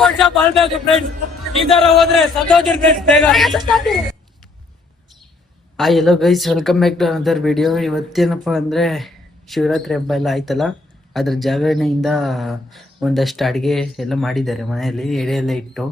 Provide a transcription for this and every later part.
ವರ್ಷ ಬಾಳ್ಬೇಕು ಫ್ರೆಂಡ್ಸ್. ಈ ತರ ಹೋದ್ರೆ ಸತ್ತೋಗಿರ್ಬೇಕು ಬೇಗ. Hello guys, welcome back to another video. ಇವತ್ತೇನಪ್ಪ ಅಂದರೆ ಶಿವರಾತ್ರಿ ಹಬ್ಬ ಎಲ್ಲ ಆಯ್ತಲ್ಲ, ಅದ್ರ ಜಾಗರಣೆಯಿಂದ ಒಂದಷ್ಟು ಅಡುಗೆ ಎಲ್ಲ ಮಾಡಿದ್ದಾರೆ ಮನೆಯಲ್ಲಿ. ಎಡೆ ಎಲ್ಲ ಇಟ್ಟು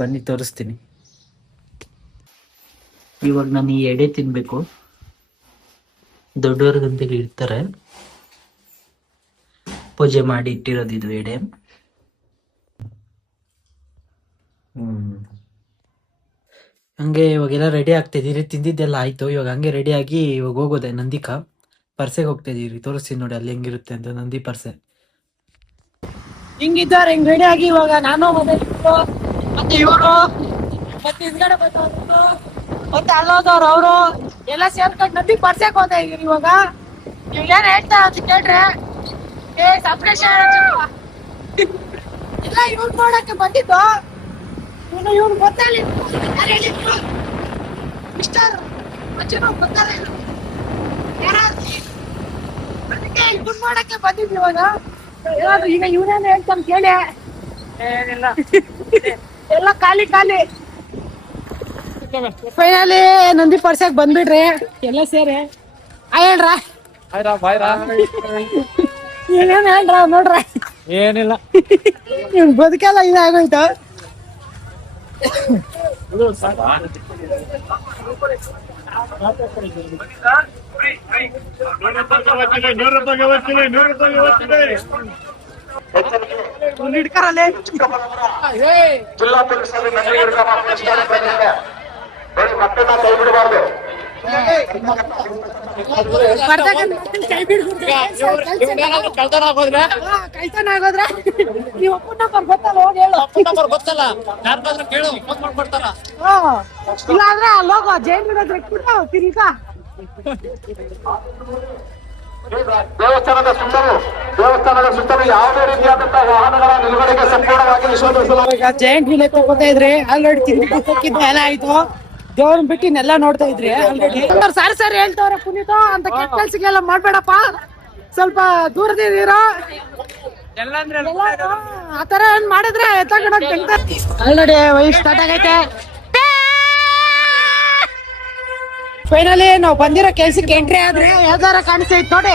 ಬನ್ನಿ ತೋರಿಸ್ತೀನಿ. ಇವಾಗ ನಾನು ಈ ಎಡೆ ತಿನ್ನಬೇಕು. ದೊಡ್ಡವ್ರಿಗಂತೇಳಿ ಇರ್ತಾರೆ, ಪೂಜೆ ಮಾಡಿ ಇಟ್ಟಿರೋದು ಇದು ಎಡೆ. ಹಂಗೆ ಇವಾಗೆಲ್ಲ ರೆಡಿ ಆಗ್ತಿದ್ದೀರಿ. ತಿಂದಿದ್ದೆಲ್ಲ ಆಯ್ತು. ಇವಾಗ ಹಂಗೆ ರೆಡಿ ಆಗಿ ಇವಾಗ ಹೋಗೋದೆ ನಂದಿಕ ಪರ್ಸೆಗೆ ಹೋಗ್ತಿದ್ದೀರಿ. ತೋರಿಸ್ತೀನಿ ನೋಡಿ ಅಲ್ಲಿ ಹೆಂಗಿರುತ್ತೆ ಅಂತ ನಂದಿ ಪರ್ಸೆ. ಹಿಂಗಿದ್ದಾರೆ, ಹಿಂಗ್ ರೆಡಿ ಆಗಿ ಇವಾಗ ನಾನು ಮತ್ತೆ ಇವರು ಮತ್ತೆ ಹಿಂದ್ಗಡೆ ಬಂದವರು ಮತ್ತೆ ಅಲ್ಲೋದವ್ರು ಅವರು ಎಲ್ಲ ಸೇರ್ಕೊಂಡು ನಂದಿ ಪರ್ಸೆಗೆ ಹೋಗ್ತಾ ಇದೀರಿ. ಇವಾಗ ನೀವ್ ಏನ್ ಹೇಳ್ತಾ ಅಂತ ಕೇಳ್ರೆ ಎಲ್ಲ ಇವ್ರು ನೋಡಕ್ಕೆ ಬಂದಿದ್ದು. ಇವ್ರು ಗೊತ್ತಾಗಲಿ ಮಿಸ್ಟರ್ ಗೊತ್ತಾಗ ಅದಕ್ಕೆ ಇವ್ರು ನೋಡಕ್ಕೆ ಬಂದಿದ್ವಿ ಇವಾಗ. ಈಗ ಇವ್ರೇನು ಹೇಳ್ತಾನೆ ಕೇಳಿ. ಏನಿಲ್ಲ, ಎಲ್ಲ ಖಾಲಿ ಖಾಲಿ. ಫೈನಲಿ ನಂದಿ ಪರ್ಸಕ್ ಬಂದ್ಬಿಡ್ರಿ ಎಲ್ಲ ಸೇರಿ. ಹೇಳ್ರ ಏನೇನ್ ಹೇಳ್ರ ನೋಡ್ರ. ಏನಿಲ್ಲ, ಇವ್ ಬದುಕೆಲ್ಲ ಇದಾಗೋಯ್ತು. ಜಿಲ್ಲಾ ಪೊಲೀಸರು ಮಕ್ಕಳನ್ನ ಕೈ ಬಿಡಬಾರ್ದು. ಕಳ್ತನ ಆಗೋದ್ರೆ ನೀವು ಅಪ್ಪನ ನಂಬರ್ ಗೊತ್ತಲ್ಲ, ಹೋಗಿ ಹೇಳು. ಗೊತ್ತಲ್ಲ, ಯಾರ್ಗಾದ್ರೂ ಕೇಳು, ಫೋನ್ ಮಾಡ್ಕೊಡ್ತಾರ. ಇಲ್ಲ ಅಂದ್ರೆ ಲೋಗೋ ಜೈನ್ ಹತ್ರ ಇಟ್ಬಿಟ್ಟು ತಿರ್ಗ ದೇವಸ್ಥಾನದ ಸುತ್ತಲೂ ಯಾವುದೇ ರೀತಿಯಾದಂತಹ ವಾಹನಗಳ ನಿಲುಗಡೆಗೆ ಸಂಪೂರ್ಣವಾಗಿ ನಿಷೇಧಿಸಲಾಗಿದೆ. ಈಗ ಜೈಂಟ್ ವಿಲೇಜ್ ಹೋಗ್ತಾ ಇದ್ರಿ. ಆಲ್ರೆಡಿ ತಿಂದಿದ್ದಕ್ಕಿದ್ದ ಎಲ್ಲ ಆಯ್ತು. ದೇವ್ರನ್ನ ಬಿಟ್ಟು ಇನ್ನೆಲ್ಲ ನೋಡ್ತಾ ಇದ್ರಿ. ಆಲ್ರೆಡಿ ಸರಿ ಹೇಳ್ತವ್ರೆ ಪುನೀತ ಅಂತ ಕೆಟ್ಟ ಕೆಲ್ಸಕ್ಕೆಲ್ಲ ಮಾಡ್ಬೇಡಪ್ಪ, ಸ್ವಲ್ಪ ದೂರದಿರೋ ಆತರ ಏನ್ ಮಾಡಿದ್ರೆ ಆಲ್ರೆಡಿ ವಯಸ್ಸು ಸ್ಟಾರ್ಟ್ ಆಗೈತೆ. ಫೈನಲಿ ನಾವು ಬಂದಿರೋ ಕೆಲ್ಸಕ್ಕೆ ಎಂಟ್ರಿ ಆದ್ರೆ ಯಾವ್ದಾರ ಕಾಣಿಸ್ತೈತ್ ನೋಡಿ.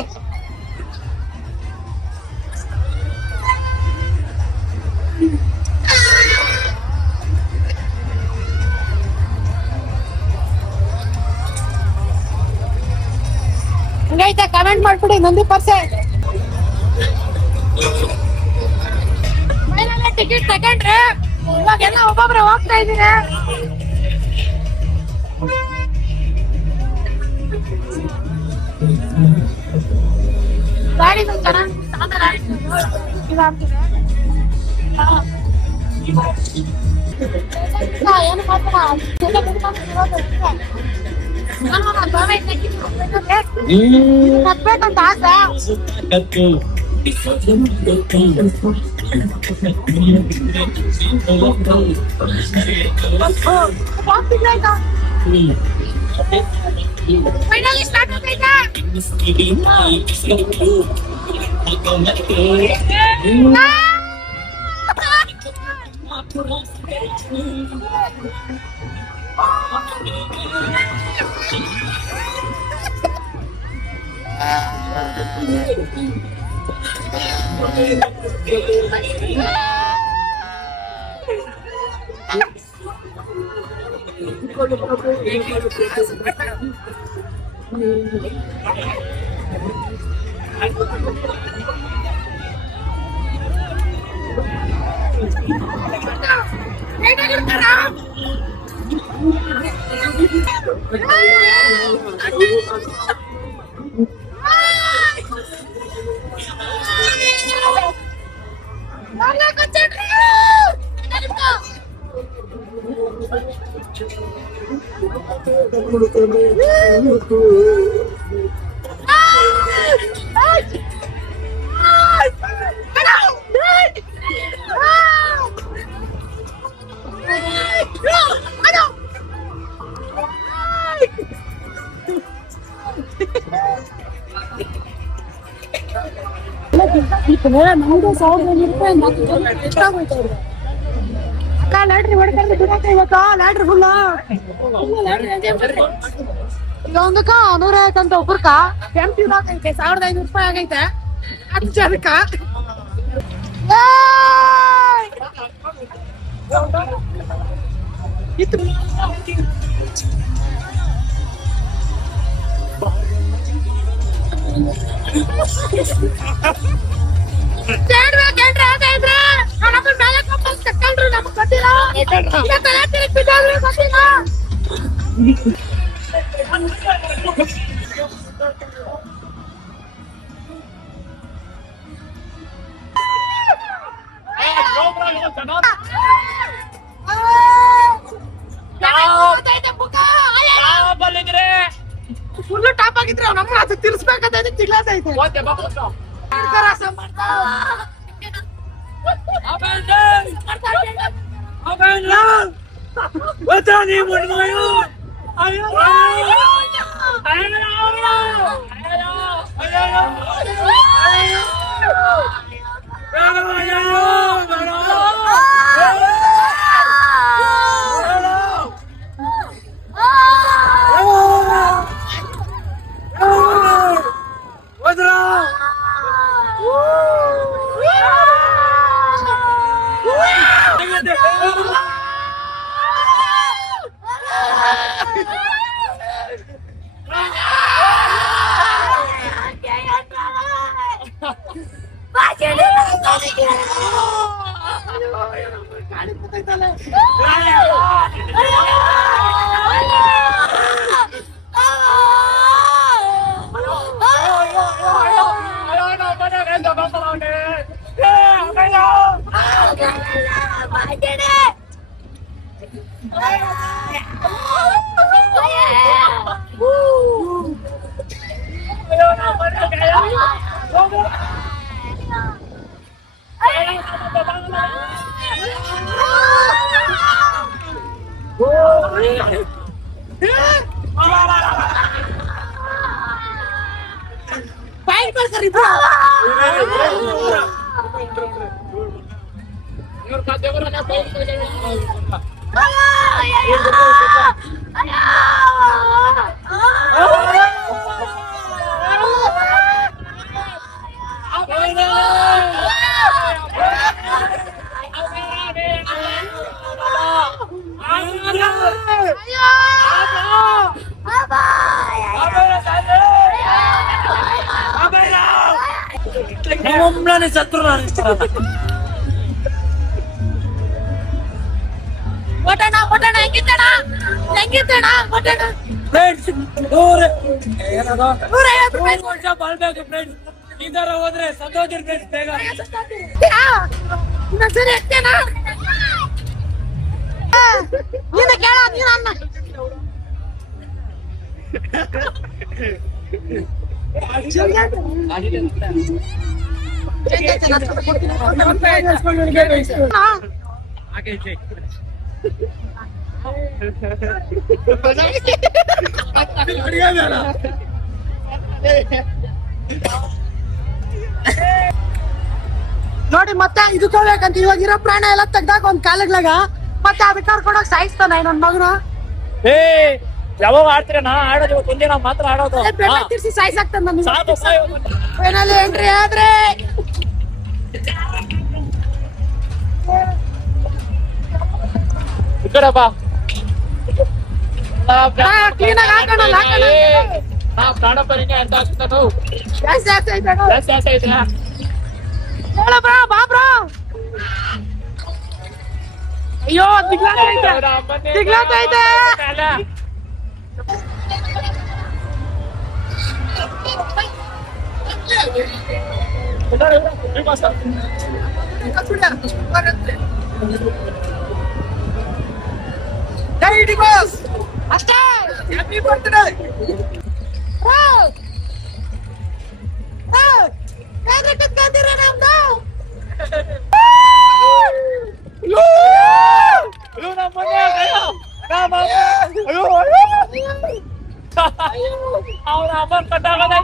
ಹಂಗೈತೆ ಕಮೆಂಟ್ ಮಾಡ್ಬಿಡಿ ನಂದಿ ಪರ್ಸೆ. ಫೈನಲಿ ಟಿಕೆಟ್ ತಗೊಂಡ್ರೆ ಇವಾಗೆಲ್ಲ ಒಬ್ಬೊಬ್ರೆ ಹೋಗ್ತಾ ಇದೀನಿ. ಗಾಡಿ ಚೆನ್ನಾಗಿ ಏನು ಮಾಡ್ಬೇಕಂತ ಆಸೆ. ಫೈನಲಿ ಸ್ಟಾರ್ಟ್ ಆಗೈತೆ. ನಮ್ದು 1500 ರೂಪಾಯಿ ಎಷ್ಟಾಗೋಯ್ತು ಅವ್ರಿಗೆ? ಅಕ್ಕ ಲ್ಯಾಟ್ರಿ ಹೊಡ್ಕೊಂಡು ಬಿಡಕ್ಕ ಇವತ್ತು ಲ್ಯಾಟ್ರಿ ಫುಲ್ ಈಗ ಒಂದಕ್ಕ 150 ಅಂತ ಒಬ್ರಕ ಕೆಂಪಿ ಆಗೈತೆ 1500 ರೂಪಾಯಿ ಆಗೈತೆ 10 ಜನಕ್ಕ. ಫುಲ್ ಟಾಪ್ ಆಗಿದ್ರೆ ನಮ್ಮ ಅದು ತಿರ್ಸ್ಬೇಕಂತ ತಿಗ್ಲಾಸ ಐತೆ. ಸತ್ರು ಒಟಣ ಒಟಣ ಹೆಂಗಿತ್ತಣ ಹೆಂಗಿತ್ತಣ ಒಟಣ ಫ್ರೆಂಡ್ಸ್ 150 ವರ್ಷ ಬಾಳ್ಬೇಕು ಫ್ರೆಂಡ್ಸ್. ಈ ತರ ಹೋದ್ರೆ ಸತ್ತೋದಿರ್ ಫ್ರೆಂಡ್ಸ್ ಬೇಗ. ಸರಿ ಎತ್ತೇನಾ ನೀನು ಕೇಳ ನೀನು ಅನ್ನ ನೋಡಿ ಮತ್ತೆ ಇದಕ್ಕೋಬೇಕಂತ ಇವಾಗ ಇರೋ ಪ್ರಾಣ ಎಲ್ಲ ತೆಗ್ದಾಕ ಒಂದ್ ಕಾಲಗ್ಲಾಗ ಮತ್ತೆ ಅದಕ್ಕೆ ಕರ್ಕೊಂಡೋಗಿ ಸಾಯಿಸ್ತಾನ ನನ್ ಮಗನ ಏ ಯಾವಾಗ ಆಡ್ತೀರ ನಾ ಆಡೋದು ಒಂದಿನ ಮಾತ್ರ ಆಡೋದು. ತಿರ್ಸಿ ಸಾಯಿಸಾಕ್ತಾನ ನನ್ ಸಾಕು ಸಾಯೋ ಫೈನಲ್ ಎಂಟ್ರಿ ಆದ್ರೆ ಈ ಕಡೆ ಬಾ. ಕ್ಲೀನ್ ಆಗಿ ಹಾಕೋಣ ನಾ ಪ್ರಾಣಪರಿಗೆ ಅಂತ ಆಗ್ತಾನು ಜಾಸ್ತಿ ಆಗ್ತೈತೆ ಜಾಸ್ತಿ ಆಗ್ತೈತೆ. ಹೇಳ ಬ್ರೋ ಬಾ ಬ್ರೋ. ಅಯ್ಯೋ ದಿಗ್ಲಾತೈತೆ ಅಷ್ಟೇ. ಹ್ಯಾಪಿ ಬರ್ತ್ಡೇ ಅವ್ರ ಅಮ್ಮ ಕಟ್ಟಾಗದ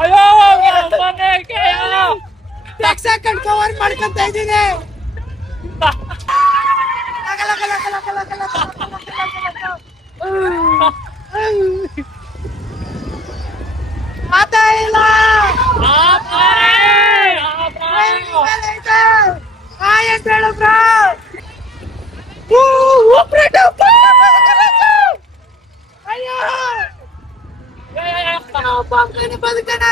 ಅಯ್ಯೋ ಅಮ್ಮನೇ ಟ್ಯಾಕ್ಸ್ ಹಾಕೊಂಡು ಕವರ್ ಮಾಡ್ಕೊಂತ ಇದ್ದೀನಿ ಮಾತಾ ಇಲ್ಲ ಎಷ್ಟು ಹೇಳು ಬ್ರೋ ಅಯ್ಯೋ ಬದುಕಣ